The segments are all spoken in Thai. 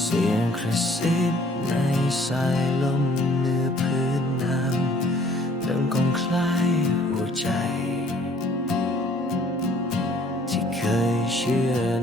เสียงกระซิบในสายลมเนื้อพื้นน้ำดังกองคล้ายหัวใจ ที่เคยเชื่อ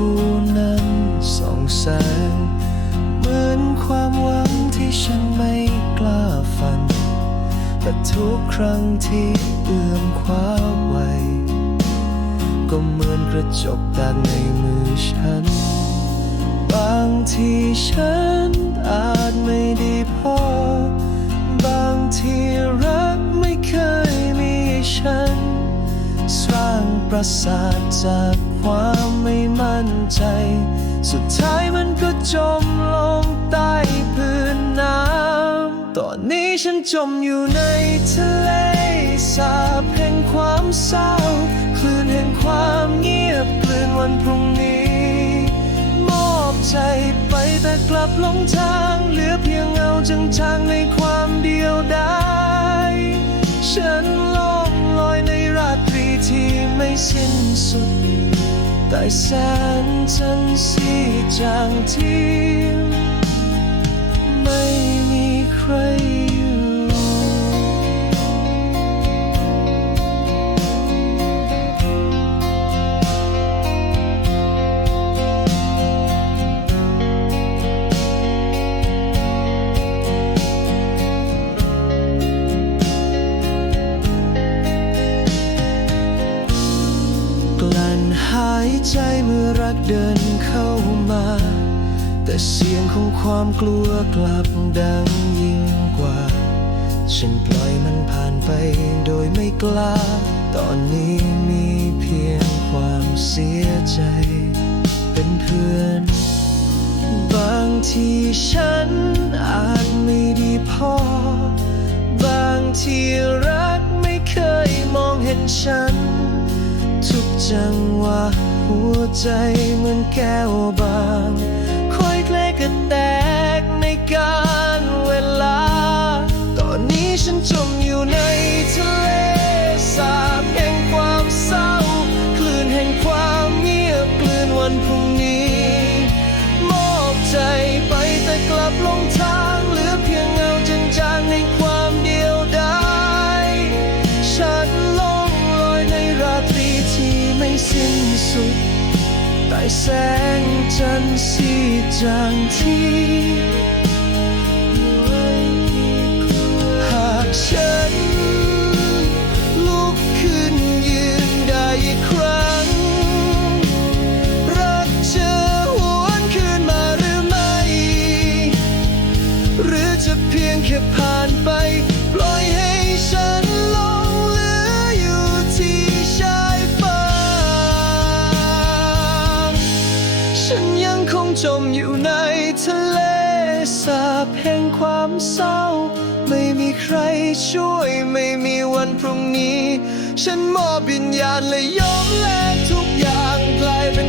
คู่นั้นส่องแสง เหมือนความหวังที่ฉันไม่กล้าฝัน แต่ทุกครั้งที่เอื้อมคว้าไว้ก็เหมือนกระจกแตกในมือฉัน บางทีฉันอาจไม่ดีพอ บางที ปราสาทจากความไม่มั่นใจ สุดท้ายมันก็จมลงใต้พื้นน้ำ ตอนนี้ฉันจมอยู่ในทะเลสาบแห่งความเศร้า คลื่นแห่งความเงียบคลื่นวันพรุ่งนี้ มอบใจไปแต่กลับหลงทางเหลือเพียงเงาจางๆในความเดียวดายฉัน ที่ไม่สิ้นสุดแต่ หายใจเมื่อรักเดินเข้ามา แต่เสียงของความกลัวกลับดังยิ่งกว่า ฉันปล่อยมันผ่านไปโดยไม่กล้า ตอนนี้มีเพียงความเสียใจ เป็นเพื่อน บางทีฉันอาจไม่ดีพอ บางทีรักไม่เคยมองเห็นฉัน ทุกจังหวะหัวใจเหมือนแก้วบางค่อยแกล้กระแตกในการเวลา ตอนนี้ฉันจมอยู่ในทะเลสาบแห่งความเศร้า คลื่นแห่งความเงียบคลื่นวันพรุ่งนี้ มอบใจไปแต่กลับลง แต่แสงจันทร์สีจางที่ อยู่ในทะเลสาบแห่งความเศร้า ไม่มีใครช่วยไม่มีวันพรุ่งนี้ ฉันมอบวิญญาณและยอมแลกทุกอย่างกลายเป็น